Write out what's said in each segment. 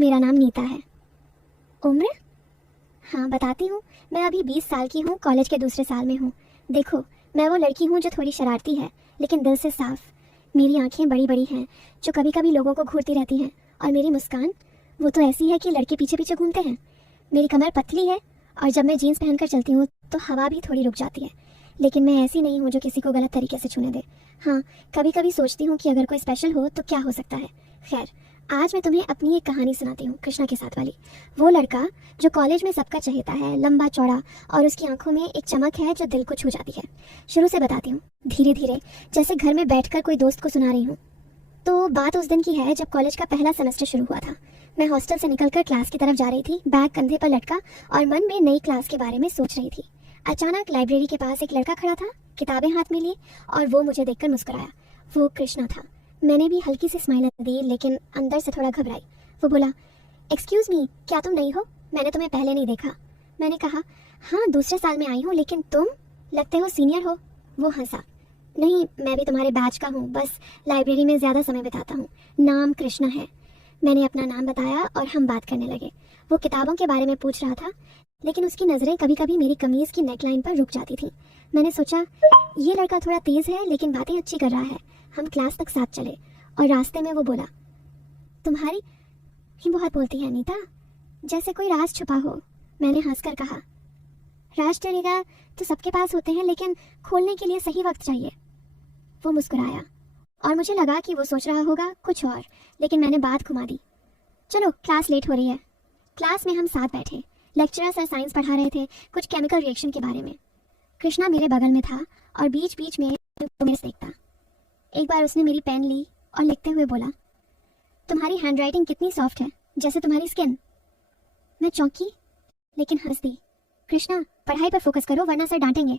मेरा नाम नीता है। उम्र? हाँ बताती हूँ, मैं अभी 20 साल की हूँ, कॉलेज के दूसरे साल में हूँ। देखो, मैं वो लड़की हूँ जो थोड़ी शरारती है लेकिन दिल से साफ। मेरी आंखें बड़ी बड़ी हैं जो कभी कभी लोगों को घूरती रहती हैं, और मेरी मुस्कान वो तो ऐसी है कि लड़के पीछे पीछे घूमते हैं। मेरी कमर पतली है और जब मैं जीन्स पहनकर चलती हूँ तो हवा भी थोड़ी रुक जाती है, लेकिन मैं ऐसी नहीं हूँ जो किसी को गलत तरीके से छूने दे। हाँ, कभी कभी सोचती हूँ कि अगर कोई स्पेशल हो तो क्या हो सकता है। खैर, आज मैं तुम्हें अपनी एक कहानी सुनाती हूँ, कृष्णा के साथ वाली। वो लड़का जो कॉलेज में सबका चहेता है, लंबा चौड़ा, और उसकी आंखों में एक चमक है जो दिल को छू जाती है। शुरू से बताती हूँ, धीरे धीरे, जैसे घर में बैठकर कोई दोस्त को सुना रही हूँ। तो बात उस दिन की है जब कॉलेज का पहला सेमेस्टर शुरू हुआ था। मैं हॉस्टल से निकलकर क्लास की तरफ जा रही थी, बैग कंधे पर लटका, और मन में नई क्लास के बारे में सोच रही थी। अचानक लाइब्रेरी के पास एक लड़का खड़ा था, किताबें हाथ में लिए, और वो मुझे देखकर मुस्कुराया। वो कृष्णा था। मैंने भी हल्की सी स्माइल दी, लेकिन अंदर से थोड़ा घबराई। वो बोला, एक्सक्यूज मी, क्या तुम नई हो? मैंने तुम्हें पहले नहीं देखा। मैंने कहा, हाँ दूसरे साल में आई हूँ, लेकिन तुम लगते हो सीनियर हो। वो हंसा, नहीं मैं भी तुम्हारे बैच का हूँ, बस लाइब्रेरी में ज़्यादा समय बिताता हूँ। नाम कृष्णा है। मैंने अपना नाम बताया और हम बात करने लगे। वो किताबों के बारे में पूछ रहा था, लेकिन उसकी नज़रें कभी कभी मेरी कमीज़ की नेकलाइन पर रुक जाती थी। मैंने सोचा, ये लड़का थोड़ा तेज़ है लेकिन बातें अच्छी कर रहा है। हम क्लास तक साथ चले और रास्ते में वो बोला, तुम्हारी ही बहुत बोलती है नीता, जैसे कोई राज छुपा हो। मैंने हंसकर कहा, राज डरेगा तो सबके पास होते हैं, लेकिन खोलने के लिए सही वक्त चाहिए। वो मुस्कुराया और मुझे लगा कि वो सोच रहा होगा कुछ और, लेकिन मैंने बात घुमा दी। चलो, क्लास लेट हो रही है। क्लास में हम साथ बैठे। लेक्चरर सर साइंस पढ़ा रहे थे, कुछ केमिकल रिएक्शन के बारे में। कृष्णा मेरे बगल में था और बीच बीच में वो मेरे से देखता। एक बार उसने मेरी पेन ली और लिखते हुए बोला, तुम्हारी हैंडराइटिंग कितनी सॉफ्ट है, जैसे तुम्हारी स्किन। मैं चौंकी लेकिन हंस दी। कृष्णा, पढ़ाई पर फोकस करो वरना सर डांटेंगे।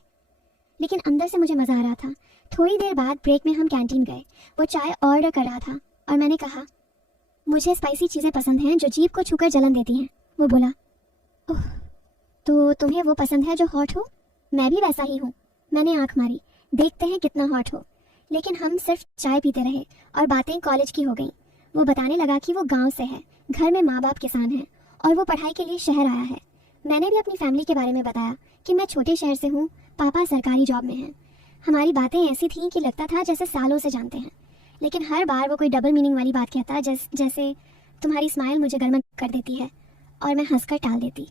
लेकिन अंदर से मुझे मजा आ रहा था। थोड़ी देर बाद ब्रेक में हम कैंटीन गए। वो चाय ऑर्डर कर रहा था और मैंने कहा, मुझे स्पाइसी चीज़ें पसंद हैं जो जीभ को छूकर जलन देती हैं। वो बोला, ओह, तो तुम्हें वो पसंद है जो हॉट हो? मैं भी वैसा ही हूँ। मैंने आंख मारी, देखते हैं कितना हॉट हो। लेकिन हम सिर्फ चाय पीते रहे और बातें कॉलेज की हो गईं। वो बताने लगा कि वो गांव से है, घर में माँ बाप किसान हैं और वो पढ़ाई के लिए शहर आया है। मैंने भी अपनी फैमिली के बारे में बताया कि मैं छोटे शहर से हूँ, पापा सरकारी जॉब में हैं। हमारी बातें ऐसी थीं कि लगता था जैसे सालों से जानते हैं। लेकिन हर बार वो कोई डबल मीनिंग वाली बात कहता, जैसे तुम्हारी स्माइल मुझे गर्म कर देती है, और मैं हंसकर टाल देती।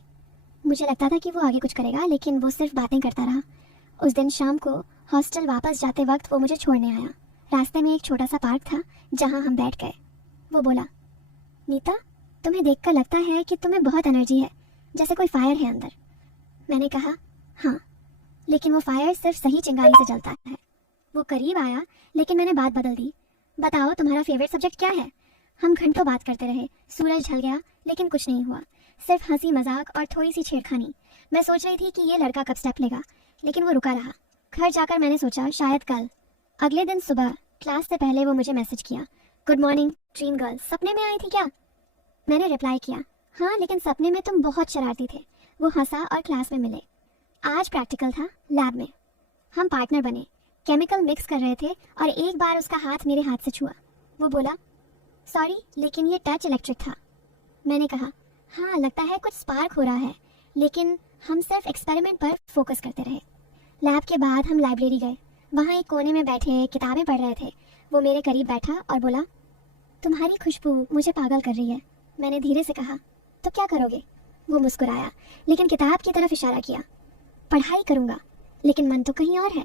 मुझे लगता था कि वो आगे कुछ करेगा, लेकिन वो सिर्फ बातें करता रहा। उस दिन शाम को हॉस्टल वापस जाते वक्त वो मुझे छोड़ने आया। रास्ते में एक छोटा सा पार्क था जहाँ हम बैठ गए। वो बोला, नीता, तुम्हें देखकर लगता है कि तुम्हें बहुत एनर्जी है, जैसे कोई फायर है अंदर। मैंने कहा, हाँ, लेकिन वो फायर सिर्फ सही चिंगारी से जलता है। वो करीब आया, लेकिन मैंने बात बदल दी। बताओ, तुम्हारा फेवरेट सब्जेक्ट क्या है? हम घंटों बात करते रहे। सूरज ढल गया, लेकिन कुछ नहीं हुआ, सिर्फ हंसी मजाक और थोड़ी सी छेड़खानी। मैं सोच रही थी कि ये लड़का कब स्टेप लेगा, लेकिन वो रुका रहा। घर जाकर मैंने सोचा, शायद कल। अगले दिन सुबह क्लास से पहले वो मुझे मैसेज किया, गुड मॉर्निंग ड्रीम गर्ल, सपने में आई थी क्या? मैंने रिप्लाई किया, हाँ, लेकिन सपने में तुम बहुत शरारती थे। वो हंसा और क्लास में मिले। आज प्रैक्टिकल था, लैब में। हम पार्टनर बने, केमिकल मिक्स कर रहे थे और एक बार उसका हाथ मेरे हाथ से छुआ। वो बोला, सॉरी, लेकिन ये टच इलेक्ट्रिक था। मैंने कहा, हाँ, लगता है कुछ स्पार्क हो रहा है। लेकिन हम सिर्फ एक्सपेरिमेंट पर फोकस करते रहे। लैब के बाद हम लाइब्रेरी गए। वहाँ एक कोने में बैठे किताबें पढ़ रहे थे। वो मेरे करीब बैठा और बोला, तुम्हारी खुशबू मुझे पागल कर रही है। मैंने धीरे से कहा, तो क्या करोगे? वो मुस्कुराया, लेकिन किताब की तरफ इशारा किया। पढ़ाई करूँगा, लेकिन मन तो कहीं और है।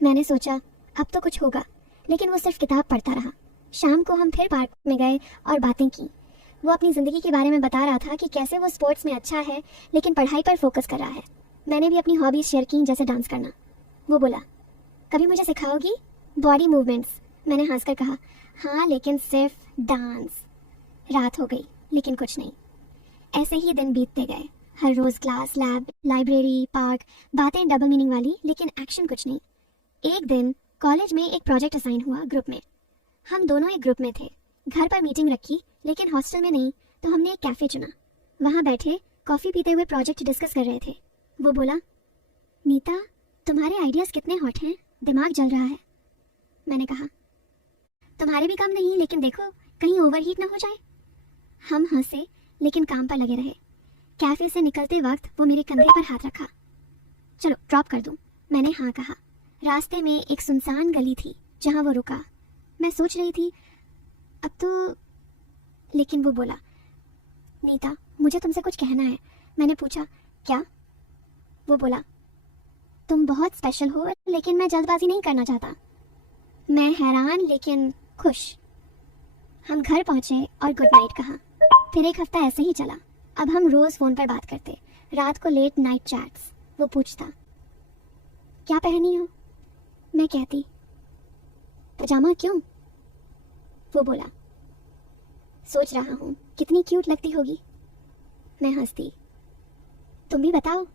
मैंने सोचा, अब तो कुछ होगा, लेकिन वो सिर्फ किताब पढ़ता रहा। शाम को हम फिर पार्क में गए और बातें की। वो अपनी ज़िंदगी के बारे में बता रहा था कि कैसे वो स्पोर्ट्स में अच्छा है, लेकिन पढ़ाई पर फोकस कर रहा है। मैंने भी अपनी हॉबीज़ शेयर की, जैसे डांस करना। वो बोला, कभी मुझे सिखाओगी बॉडी मूवमेंट्स? मैंने हंसकर कहा, हाँ, लेकिन सिर्फ डांस। रात हो गई, लेकिन कुछ नहीं। ऐसे ही दिन बीतते गए। हर रोज़ क्लास, लैब, लाइब्रेरी, पार्क, बातें डबल मीनिंग वाली, लेकिन एक्शन कुछ नहीं। एक दिन कॉलेज में एक प्रोजेक्ट असाइन हुआ ग्रुप में। हम दोनों एक ग्रुप में थे। घर पर मीटिंग रखी, लेकिन हॉस्टल में नहीं, तो हमने एक कैफ़े चुना। वहाँ बैठे कॉफ़ी पीते हुए प्रोजेक्ट डिस्कस कर रहे थे। वो बोला, नीता, तुम्हारे आइडियाज़ कितने हॉट हैं, दिमाग जल रहा है। मैंने कहा, तुम्हारे भी कम नहीं, लेकिन देखो कहीं ओवरहीट ना हो जाए। हम हंसे लेकिन काम पर लगे रहे। कैफे से निकलते वक्त वो मेरे कंधे पर हाथ रखा। चलो ड्रॉप कर दूं, मैंने हाँ कहा। रास्ते में एक सुनसान गली थी जहां वो रुका। मैं सोच रही थी अब तो, लेकिन वो बोला, नीता मुझे तुमसे कुछ कहना है। मैंने पूछा क्या? वो बोला, तुम बहुत स्पेशल हो लेकिन मैं जल्दबाजी नहीं करना चाहता। मैं हैरान लेकिन खुश। हम घर पहुंचे और गुड नाइट कहा। फिर एक हफ्ता ऐसे ही चला। अब हम रोज फोन पर बात करते, रात को लेट नाइट चैट्स। वो पूछता क्या पहनी हो? मैं कहती पजामा। क्यों? वो बोला सोच रहा हूँ कितनी क्यूट लगती होगी। मैं हंसती, तुम भी बताओ।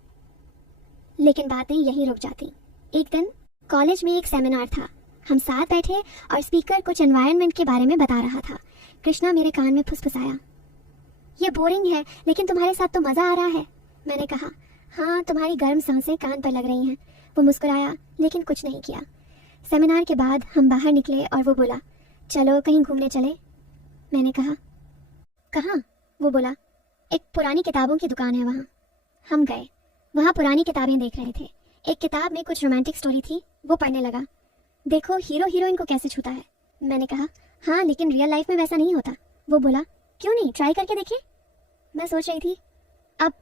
लेकिन बातें यहीं रुक जाती। एक दिन कॉलेज में एक सेमिनार था। हम साथ बैठे और स्पीकर कुछ एनवायरनमेंट के बारे में बता रहा था। कृष्णा मेरे कान में फुसफुसाया, ये बोरिंग है लेकिन तुम्हारे साथ तो मज़ा आ रहा है। मैंने कहा हाँ, तुम्हारी गर्म सांसें कान पर लग रही हैं। वो मुस्कुराया लेकिन कुछ नहीं किया। सेमिनार के बाद हम बाहर निकले और वो बोला चलो कहीं घूमने चले। मैंने कहा कहाँ? वो बोला एक पुरानी किताबों की दुकान है वहाँ। हम गए। वहाँ पुरानी किताबें देख रहे थे। एक किताब में कुछ रोमांटिक स्टोरी थी। वो पढ़ने लगा। देखो हीरो हीरोइन को कैसे छूता है। मैंने कहा हाँ लेकिन रियल लाइफ में वैसा नहीं होता। वो बोला क्यों नहीं, ट्राई करके देखें। मैं सोच रही थी अब,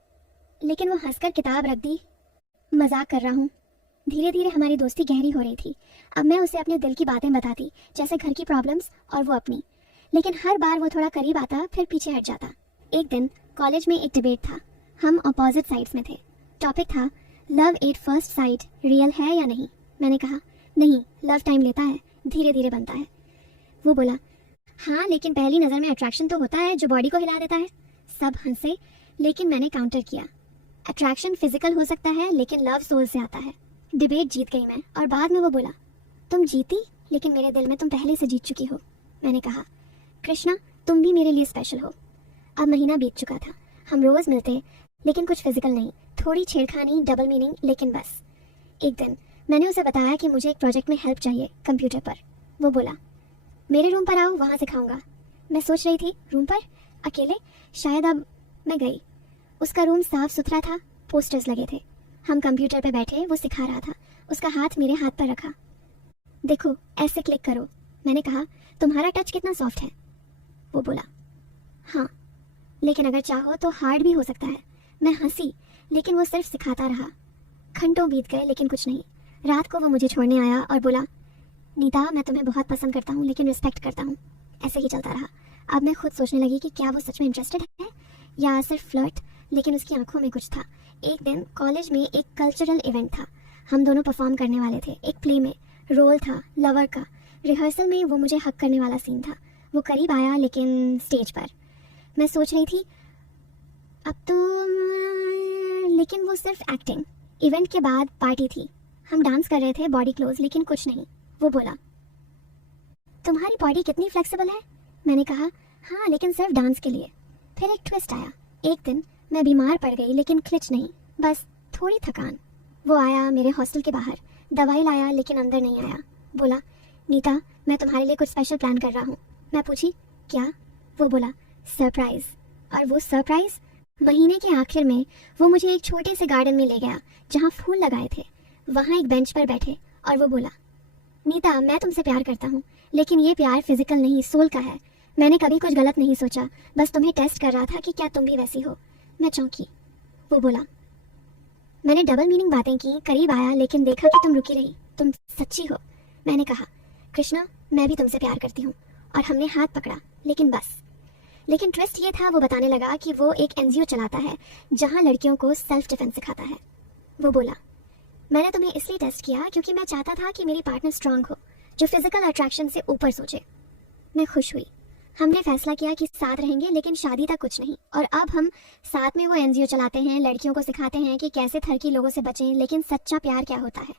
लेकिन वो हंसकर किताब रख दी। मजाक कर रहा हूँ। धीरे धीरे हमारी दोस्ती गहरी हो रही थी। अब मैं उसे अपने दिल की बातें बताती, जैसे घर की प्रॉब्लम्स और वो अपनी। लेकिन हर बार वो थोड़ा करीब आता फिर पीछे हट जाता। एक दिन कॉलेज में एक डिबेट था। हम अपोजिट साइड्स में थे। टॉपिक था love at first sight real है या नहीं। मैंने कहा नहीं, लव टाइम लेता है, धीरे धीरे बनता है। वो बोला हाँ लेकिन पहली नज़र में अट्रैक्शन तो होता है जो बॉडी को हिला देता है। सब हंसे लेकिन मैंने काउंटर किया, अट्रैक्शन फिजिकल हो सकता है लेकिन लव सोल से आता है। डिबेट जीत गई मैं। और बाद में वो बोला तुम जीती लेकिन मेरे दिल में तुम पहले से जीत चुकी हो। मैंने कहा कृष्णा तुम भी मेरे लिए स्पेशल हो। अब महीना बीत चुका था। हम रोज़ मिलते लेकिन कुछ फिजिकल नहीं, थोड़ी छेड़खानी, डबल मीनिंग, लेकिन बस। एक दिन मैंने उसे बताया कि मुझे एक प्रोजेक्ट में हेल्प चाहिए कंप्यूटर पर। वो बोला मेरे रूम पर आओ, वहाँ सिखाऊंगा। मैं सोच रही थी रूम पर अकेले, शायद। अब मैं गई। उसका रूम साफ सुथरा था, पोस्टर्स लगे थे। हम कंप्यूटर पर बैठे, वो सिखा रहा था। उसका हाथ मेरे हाथ पर रखा। देखो ऐसे क्लिक करो। मैंने कहा तुम्हारा टच कितना सॉफ्ट है। वो बोला हाँ लेकिन अगर चाहो तो हार्ड भी हो सकता है। मैं हंसी लेकिन वो सिर्फ सिखाता रहा। घंटों बीत गए लेकिन कुछ नहीं। रात को वो मुझे छोड़ने आया और बोला नीता मैं तुम्हें बहुत पसंद करता हूँ लेकिन रिस्पेक्ट करता हूँ। ऐसे ही चलता रहा। अब मैं खुद सोचने लगी कि क्या वो सच में इंटरेस्टेड है या सिर्फ फ्लर्ट, लेकिन उसकी आंखों में कुछ था। एक दिन कॉलेज में एक कल्चरल इवेंट था। हम दोनों परफॉर्म करने वाले थे। एक प्ले में रोल था लवर का। रिहर्सल में वो मुझे हक करने वाला सीन था। वो करीब आया लेकिन स्टेज पर। मैं सोच रही थी अब तो, लेकिन वो सिर्फ एक्टिंग। इवेंट के बाद पार्टी थी। हम डांस कर रहे थे बॉडी क्लोज, लेकिन कुछ नहीं। वो बोला तुम्हारी बॉडी कितनी फ्लेक्सिबल है। मैंने कहा हाँ लेकिन सिर्फ डांस के लिए। फिर एक ट्विस्ट आया। एक दिन मैं बीमार पड़ गई लेकिन क्लिच नहीं, बस थोड़ी थकान। वो आया मेरे हॉस्टल के बाहर, दवाई लाया लेकिन अंदर नहीं आया। बोला नीता मैं तुम्हारे लिए कुछ स्पेशल प्लान कर रहा हूँ। मैं पूछी क्या? वो बोला सरप्राइज। और वो सरप्राइज महीने के आखिर में वो मुझे एक छोटे से गार्डन में ले गया जहाँ फूल लगाए थे। वहाँ एक बेंच पर बैठे और वो बोला नीता मैं तुमसे प्यार करता हूँ लेकिन ये प्यार फिजिकल नहीं, सोल का है। मैंने कभी कुछ गलत नहीं सोचा, बस तुम्हें टेस्ट कर रहा था कि क्या तुम भी वैसी हो। मैं चौंकी। वो बोला मैंने डबल मीनिंग बातें की, करीब आया लेकिन देखा कि तुम रुकी रही, तुम सच्ची हो। मैंने कहा कृष्णा मैं भी तुमसे प्यार करती हूँ। और हमने हाथ पकड़ा लेकिन बस। लेकिन ट्विस्ट ये था, वो बताने लगा कि वो एक एनजीओ चलाता है जहाँ लड़कियों को सेल्फ डिफेंस सिखाता है। वो बोला मैंने तुम्हें इसलिए टेस्ट किया क्योंकि मैं चाहता था कि मेरी पार्टनर स्ट्रांग हो, जो फिजिकल अट्रैक्शन से ऊपर सोचे। मैं खुश हुई। हमने फैसला किया कि साथ रहेंगे लेकिन शादी तक कुछ नहीं। और अब हम साथ में वो एनजीओ चलाते हैं, लड़कियों को सिखाते हैं कि कैसे थरकी लोगों से बचें, लेकिन सच्चा प्यार क्या होता है।